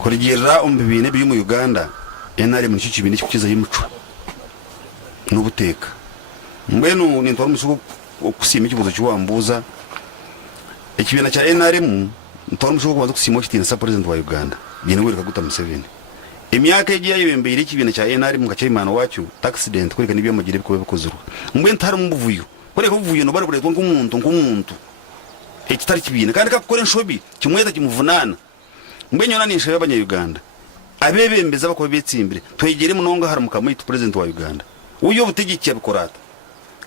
kurigirira umbibine byo mu Uganda NRM nicyo kibindi cyiza y'umuco n'ubuteka mbenu ni ntwara umusuko kusima ikibuzo cy'uwambuza ikibina cya NRM ntwara umusuko kubanza kusima kitina sa president wa Uganda bine wereka guta Museveni imyaka igiye yibembere ikibina cya NRM ngacha imana wacu accident kureka nibyo magire biko bikozuru mbwe ntara mu buvuyo kureka uvuyo no barabure nk'umuntu ekitari kibina kandi kakukore nshobi kimweta kimuvunana mbwe nyona nisha y'abanya Uganda abebembeza bako betsimbire twegere munonga haramuka mu president wa Uganda uyo butegikiye bikorata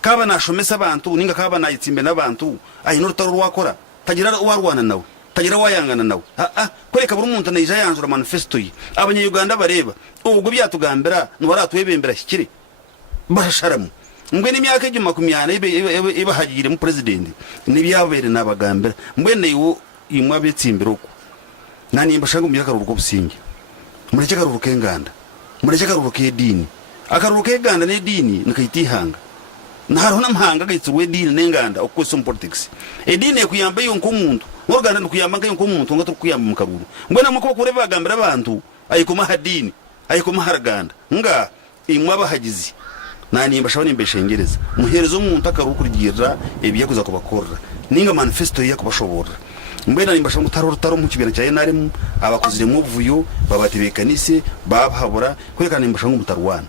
kaba nashomesa abantu ninga kaba nayitsimbe nabantu ayino rutaro rwakora tagira warwana nawe tagira wayangana nawe kureka buri umuntu nayija yanzura manifesto yi abanya Uganda bareba ubwo byatugambira nwaratwebembera kikire basharamu mbwe n'imyaka y'ijuma 10 ibahagire mu president nibyabere nabagambira mbwe neyo imwa betsimbire uko nani mbashanga mu yakaruruko businge mureke karuruko enganda mureke karuruko edini akaruruko eganda n'edini nikayitihanga naharo namhanga gaitsuwe edini n'enganda okweso politics edini ekuyamba yonko umuntu ngorganda ndikuyamba ngayonko umuntu ngato kuyamba mu karuru mbona muko kure bagambira abantu ayikoma hadini ayikoma haraganda nga imwa bahagizi nani mbashaba nimbeshengereza muherezo umuntu akaruruko kugira ebiyakuza kubakora ninga manifesto yakubashobora mbena nimbasha mutaroro mu kibera cya NRM abakuzire mu vuyo babatebekanise babhabura kwekana nimbasha ngumutarwana